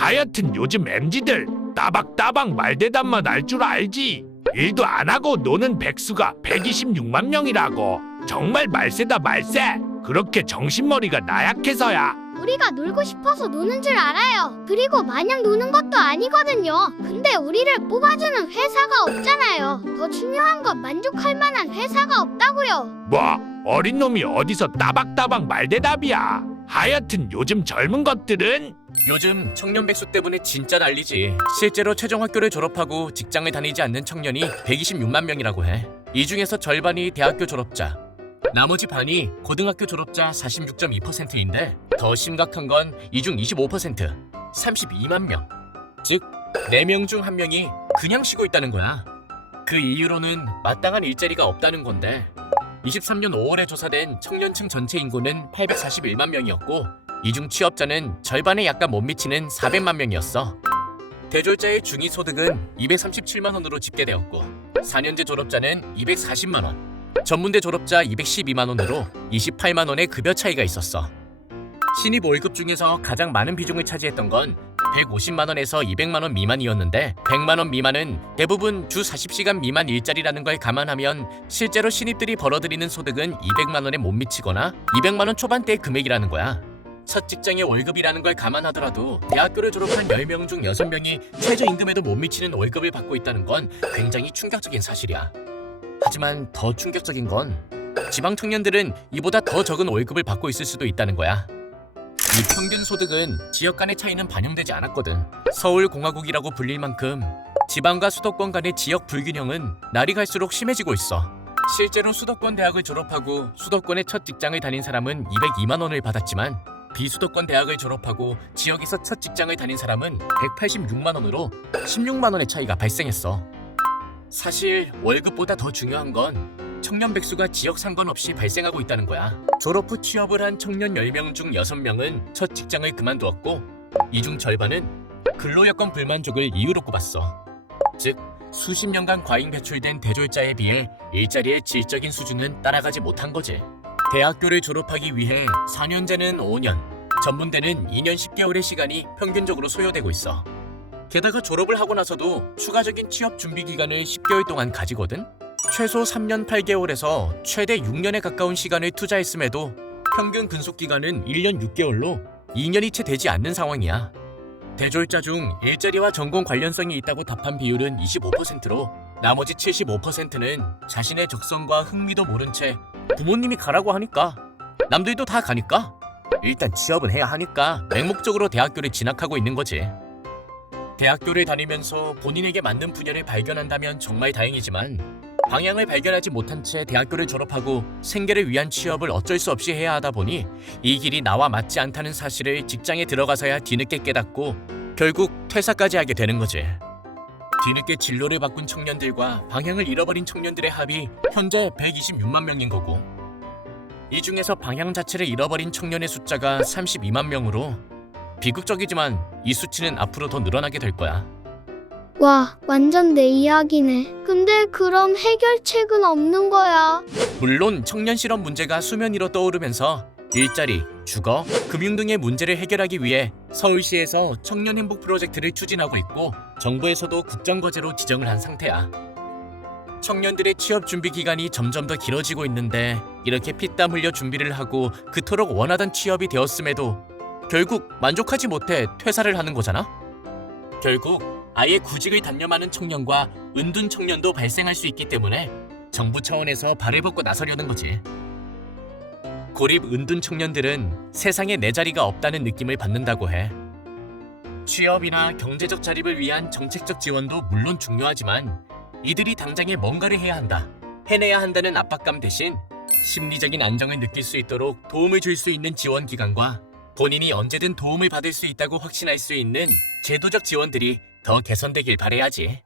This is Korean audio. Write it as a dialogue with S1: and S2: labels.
S1: 하여튼 요즘 MZ들 따박따박 말대답만 알 줄 알지. 일도 안 하고 노는 백수가 126만 명이라고. 정말 말세다 말세. 그렇게 정신머리가 나약해서야.
S2: 우리가 놀고 싶어서 노는 줄 알아요. 그리고 마냥 노는 것도 아니거든요. 근데 우리를 뽑아주는 회사가 없잖아요. 더 중요한 건 만족할 만한 회사가 없다고요.
S1: 뭐 어린 놈이 어디서 따박따박 말대답이야. 하여튼 요즘 젊은 것들은
S3: 요즘 청년 백수 때문에 진짜 난리지. 실제로 최종 학교를 졸업하고 직장을 다니지 않는 청년이 126만 명이라고 해. 이 중에서 절반이 대학교 졸업자. 나머지 반이 고등학교 졸업자 46.2%인데 더 심각한 건 이 중 25% 32만 명. 즉 4명 중 1명이 그냥 쉬고 있다는 거야. 그 이유로는 마땅한 일자리가 없다는 건데 23년 5월에 조사된 청년층 전체 인구는 841만 명이었고 이 중 취업자는 절반에 약간 못 미치는 400만 명이었어. 대졸자의 중위 소득은 237만 원으로 집계되었고 4년제 졸업자는 240만 원, 전문대 졸업자 212만 원으로 28만 원의 급여 차이가 있었어. 신입 월급 중에서 가장 많은 비중을 차지했던 건 150만 원에서 200만 원 미만이었는데 100만 원 미만은 대부분 주 40시간 미만 일자리라는 걸 감안하면 실제로 신입들이 벌어들이는 소득은 200만 원에 못 미치거나 200만 원 초반대의 금액이라는 거야. 첫 직장의 월급이라는 걸 감안하더라도 대학교를 졸업한 10명 중 6명이 최저임금에도 못 미치는 월급을 받고 있다는 건 굉장히 충격적인 사실이야. 하지만 더 충격적인 건 지방 청년들은 이보다 더 적은 월급을 받고 있을 수도 있다는 거야. 이 평균 소득은 지역 간의 차이는 반영되지 않았거든. 서울공화국이라고 불릴 만큼 지방과 수도권 간의 지역 불균형은 날이 갈수록 심해지고 있어. 실제로 수도권 대학을 졸업하고 수도권의 첫 직장을 다닌 사람은 202만 원을 받았지만 비수도권 대학을 졸업하고 지역에서 첫 직장을 다닌 사람은 186만 원으로 16만 원의 차이가 발생했어. 사실 월급보다 더 중요한 건 청년 백수가 지역 상관없이 발생하고 있다는 거야. 졸업 후 취업을 한 청년 10명 중 6명은 첫 직장을 그만두었고 이 중 절반은 근로 여건 불만족을 이유로 꼽았어. 즉 수십 년간 과잉 배출된 대졸자에 비해 일자리의 질적인 수준은 따라가지 못한 거지. 대학교를 졸업하기 위해 4년제는 5년, 전문대는 2년 10개월의 시간이 평균적으로 소요되고 있어. 게다가 졸업을 하고 나서도 추가적인 취업 준비 기간을 10개월 동안 가지거든. 최소 3년 8개월에서 최대 6년에 가까운 시간을 투자했음에도 평균 근속 기간은 1년 6개월로 2년이 채 되지 않는 상황이야. 대졸자 중 일자리와 전공 관련성이 있다고 답한 비율은 25%로 나머지 75%는 자신의 적성과 흥미도 모른 채 부모님이 가라고 하니까 남들도 다 가니까 일단 취업은 해야 하니까 맹목적으로 대학교를 진학하고 있는 거지. 대학교를 다니면서 본인에게 맞는 분야를 발견한다면 정말 다행이지만 방향을 발견하지 못한 채 대학교를 졸업하고 생계를 위한 취업을 어쩔 수 없이 해야 하다 보니 이 길이 나와 맞지 않다는 사실을 직장에 들어가서야 뒤늦게 깨닫고 결국 퇴사까지 하게 되는 거지. 뒤늦게 진로를 바꾼 청년들과 방향을 잃어버린 청년들의 합이 현재 126만 명인 거고 이 중에서 방향 자체를 잃어버린 청년의 숫자가 32만 명으로 비극적이지만 이 수치는 앞으로 더 늘어나게 될 거야.
S2: 와, 완전 내 이야기네. 근데 그럼 해결책은 없는 거야.
S3: 물론 청년 실업 문제가 수면 위로 떠오르면서 일자리, 주거, 금융 등의 문제를 해결하기 위해 서울시에서 청년 행복 프로젝트를 추진하고 있고 정부에서도 국정 과제로 지정을 한 상태야. 청년들의 취업 준비 기간이 점점 더 길어지고 있는데 이렇게 피땀 흘려 준비를 하고 그토록 원하던 취업이 되었음에도 결국 만족하지 못해 퇴사를 하는 거잖아. 결국 아예 구직을 단념하는 청년과 은둔 청년도 발생할 수 있기 때문에 정부 차원에서 발을 벗고 나서려는 거지. 고립 은둔 청년들은 세상에 내 자리가 없다는 느낌을 받는다고 해. 취업이나 경제적 자립을 위한 정책적 지원도 물론 중요하지만 이들이 당장에 뭔가를 해야 한다, 해내야 한다는 압박감 대신 심리적인 안정을 느낄 수 있도록 도움을 줄 수 있는 지원 기관과 본인이 언제든 도움을 받을 수 있다고 확신할 수 있는 제도적 지원들이 더 개선되길 바래야지.